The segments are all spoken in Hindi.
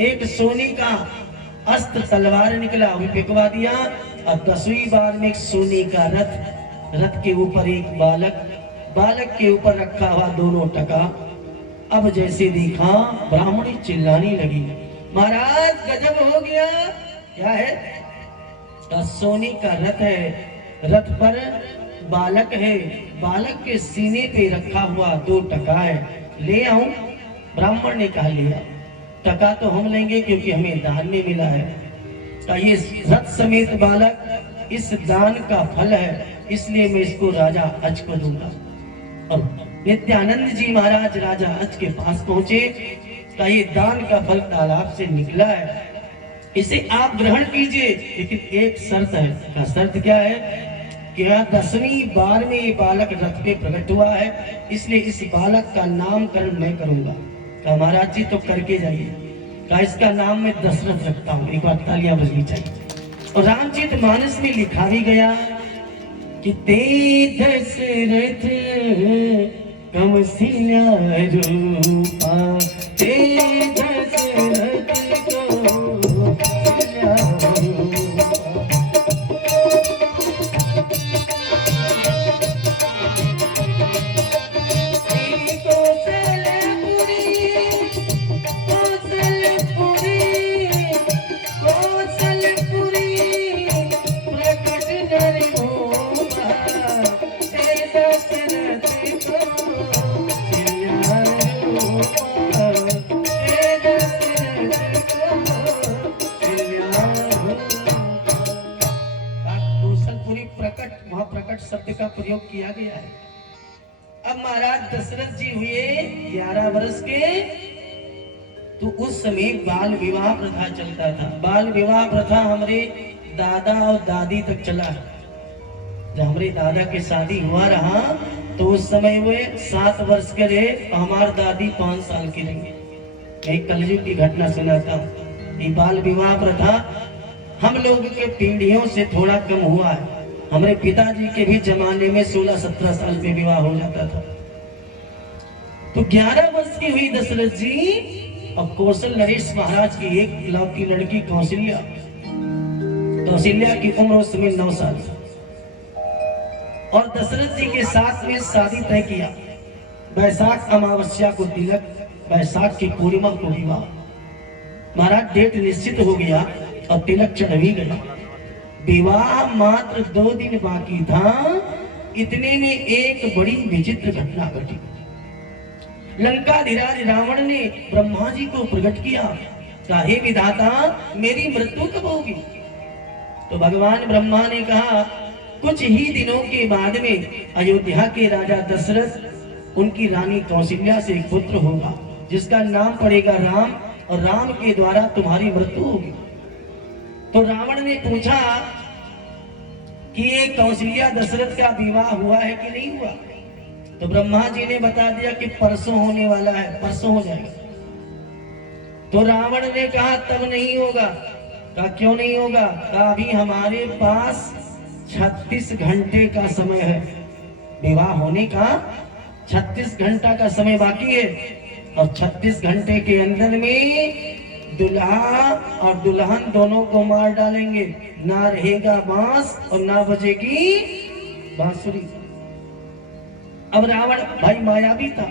एक सोने का अस्त्र तलवार निकला, वो फेंकवा दिया। और 10वीं बार में एक सोने का रथ, रथ के ऊपर एक बालक, बालक के ऊपर रखा हुआ दोनों टका। अब जैसे देखा ब्राह्मणी चिल्लाने लगी, महाराज गजब हो गया। क्या है? सोने का रथ है, रथ पर बालक है, बालक के सीने पे रखा हुआ 2 टका है, ले आऊं? ब्राह्मण ने कहा ले आओ। टका तो हम लेंगे क्योंकि हमें दान में मिला है। तो ये रथ समेत बालक इस दान का फल है, इसलिए मैं इसको राजा अज को दूंगा। और नित्यानंद जी महाराज राजा अज के पास पहुंचे, का ये दान का फल तालाब से निकला है, इसे आप ग्रहण कीजिए, लेकिन एक शर्त है। का शर्त क्या है? कि 10वीं बार में ये बालक रथ पे प्रकट हुआ है, इसलिए इस बालक का नामकरण मैं करूंगा। का महाराज जी तो करके जाइए। का इसका नाम मैं दशरथ रखता हूँ। एक बार तालियां बजनी चाहिए। और रामचरित मानस में लिखा भी गया कि ते दशरथ कौशल्या रूपा, ते दशरथ कौशल्या रूपा। शब्द का प्रयोग किया गया है। अब महाराज दशरथ जी हुए 11 वर्ष के, तो उस समय बाल विवाह प्रथा चलता था। बाल विवाह प्रथा हमारे दादा और दादी तक चला है। जब हमारे दादा के शादी हुआ रहा तो उस समय वे 7 वर्ष के रहे, हमारी दादी 5 साल की रही। एक कलयुग की घटना सुनाता हूँ। ये बाल विवाह प्रथा हम लोग के पीढ़ियों से थोड़ा कम हुआ है। हमारे पिताजी के भी जमाने में 16-17 साल में विवाह हो जाता था। तो 11 वर्ष की हुई दशरथ जी, और कौशल नरेश महाराज की एक लौकी लड़की कौशल्या, कौशल्या की उम्र उस समय 9 साल। और दशरथ जी के साथ में शादी तय किया। वैशाख अमावस्या को तिलक, वैशाख की पूर्णिमा को विवाह। महाराज डेट निश्चित हो गया और तिलक चढ़ भी गया। विवाह मात्र 2 दिन बाकी था, इतने में एक बड़ी विचित्र घटना घटी। लंकाधिराज रावण ने ब्रह्मा जी को प्रकट किया, हे विधाता मेरी मृत्यु कब होगी? तो भगवान ब्रह्मा ने कहा कुछ ही दिनों के बाद में अयोध्या के राजा दशरथ, उनकी रानी कौशल्या से एक पुत्र होगा जिसका नाम पड़ेगा राम, और राम के द्वारा तुम्हारी मृत्यु होगी। तो रावण ने पूछा कि ये कौशल्या दशरथ का विवाह हुआ है कि नहीं हुआ? तो ब्रह्मा जी ने बता दिया कि परसों होने वाला है, परसों हो जाएगा। तो रावण ने कहा तब नहीं होगा। कहा क्यों नहीं होगा? कहा अभी हमारे पास 36 घंटे का समय है, विवाह होने का 36 घंटा का समय बाकी है, और 36 घंटे के अंदर में दुल्हा और दुल्हन दोनों को मार डालेंगे। ना रहेगा बांस और ना बजेगी बांसुरी। अब रावण भाई मायावी था,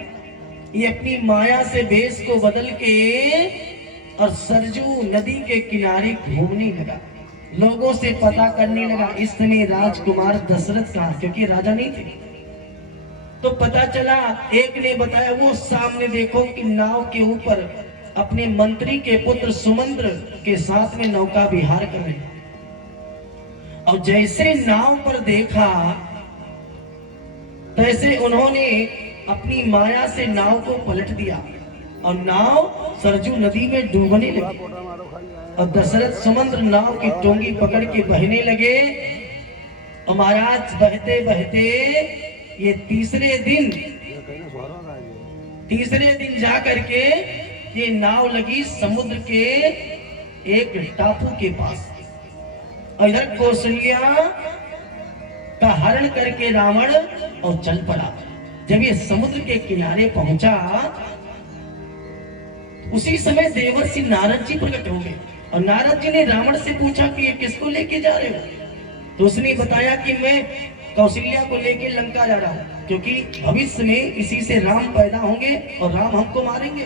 ये अपनी माया से वेश को बदल के और सरजू नदी के किनारे घूमने लगा, लोगों से पता करने लगा इस समय राजकुमार दशरथ कहाँ, क्योंकि राजा नहीं थे। तो पता चला, एक ने बताया वो सामने देखो कि नाव के ऊपर अपने मंत्री के पुत्र सुमंत्र के साथ में नौका विहार कर रहे। और जैसे नाव पर देखा तैसे उन्होंने अपनी माया से नाव को पलट दिया और नाव सरजू नदी में डूबने लगी। और दशरथ सुमंत्र नाव की टोंगी पकड़ के बहने लगे। और महाराज बहते बहते ये तीसरे दिन जा करके ये नाव लगी समुद्र के एक टापू के पास। और इधर कौशल्या का हरण करके रावण और चल पड़ा। जब ये समुद्र के किनारे पहुंचा, उसी समय देवर्षि नारद जी प्रकट हो गए और नारद जी ने रावण से पूछा कि ये किसको लेके जा रहे हो? तो उसने बताया कि मैं कौशल्या को लेके लंका जा रहा हूँ, क्योंकि भविष्य में इसी से राम पैदा होंगे और राम हमको मारेंगे।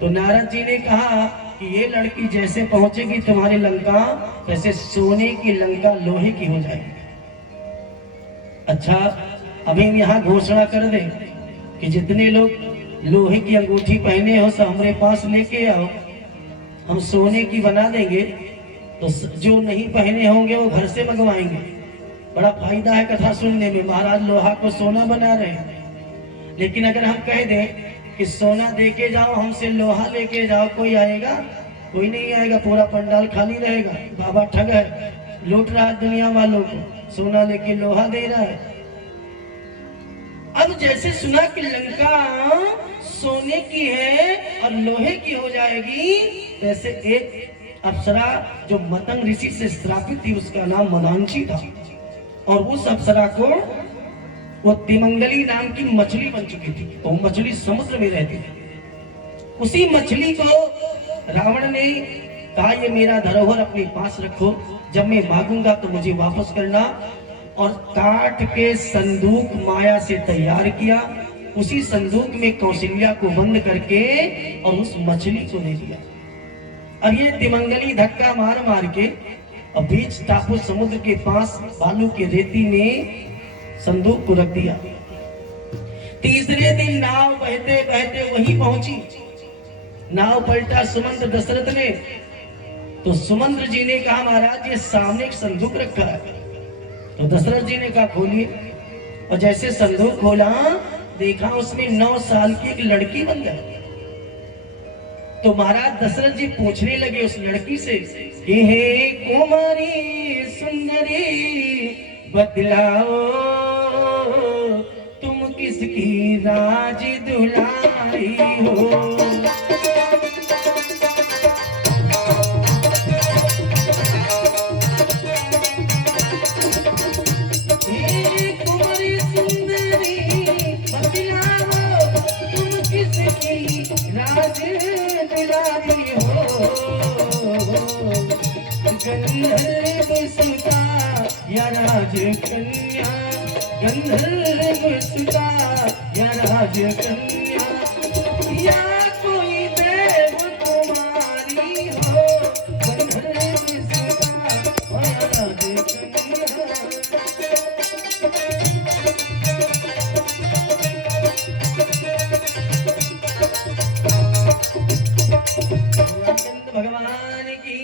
तो नारद जी ने कहा कि ये लड़की जैसे पहुंचेगी तुम्हारी लंका, वैसे सोने की लंका लोहे की हो जाएगी। अच्छा, अभी हम यहाँ घोषणा कर दें कि जितने लोग लोहे की अंगूठी पहने हो सब हमारे पास लेके आओ, हम सोने की बना देंगे। तो जो नहीं पहने होंगे वो घर से मंगवाएंगे। बड़ा फायदा है कथा सुनने में, महाराज लोहा को सोना बना रहे हैं। लेकिन अगर हम कह दें कि सोना देके जाओ, हमसे लोहा लेके जाओ, कोई आएगा? कोई नहीं आएगा, पूरा पंडाल खाली रहेगा। बाबा ठग है, लूट रहा है दुनिया वालों को, सोना लेके लोहा दे रहा है। अब जैसे सुना कि लंका सोने की है और लोहे की हो जाएगी, वैसे एक अप्सरा जो मतंग ऋषि से श्रापित थी, उसका नाम मदांची था, और उस अप्सरा को वो तिमंगली नाम की मछली बन चुकी थी। तो मछली समुद्र में रहती थी। उसी मछली को रावण ने कहा ये मेरा धरोहर अपने पास रखो, जब मैं मांगूंगा तो मुझे वापस करना। और काट के संदूक माया से तैयार किया, उसी संदूक में कौशल्या को बंद करके और उस मछली को ले लिया। और ये तिमंगली धक्का मार मार के और बीच टापू समुद्र के पास बालू के रेती में संदूक को रख दिया। तीसरे दिन नाव बहते बहते वहीं पहुंची। नाव पलटा सुमंत्र दशरथ ने, तो सुमंत्र जी ने कहा महाराज ये सामने एक संदूक रखा है। तो दशरथ जी ने कहा खोलिए। और जैसे संदूक खोला, देखा उसमें 9 साल की एक लड़की बंद है। तो महाराज दशरथ जी पूछने लगे उस लड़की से कि हे कुमारी सुंदरी बतलाओ, तुम किसकी राज दुलारी हो? राज दुलारी हो, गंधर्व सुता या राजकन्या, गंधर्व सुता या राजकन्या, या कोई देव कुमारी हो, गंधर्व सुता या राजकन्या। भगवान की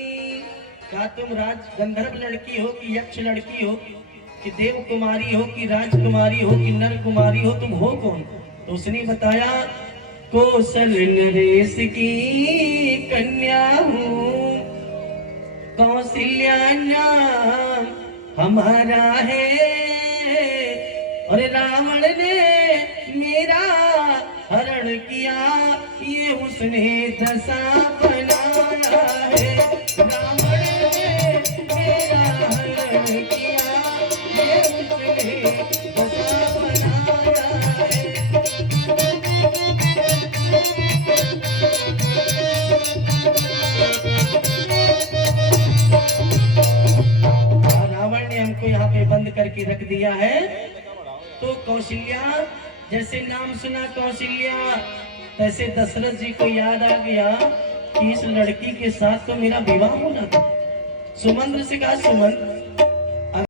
क्या तुम राज गंधर्व लड़की हो कि यक्ष लड़की हो कि देव कुमारी हो कि राजकुमारी हो कि नर कुमारी हो, तुम हो कौन? तो उसने बताया कौशल नरेश की कन्या हूँ, कौशल्या नाम हमारा है, और रावण ने मेरा हरण किया, ये उसने दशा बनाया है। रावण ने मेरा हरण किया, ये उसने दशा बनाया है। रावण ने हमको यहाँ पे बंद करके रख दिया है। तो कौशल्या, जैसे नाम सुना कौशल्या, तैसे दशरथ जी को याद आ गया कि इस लड़की के साथ तो मेरा विवाह होना था। सुमंत्र से कहा सुमंत्र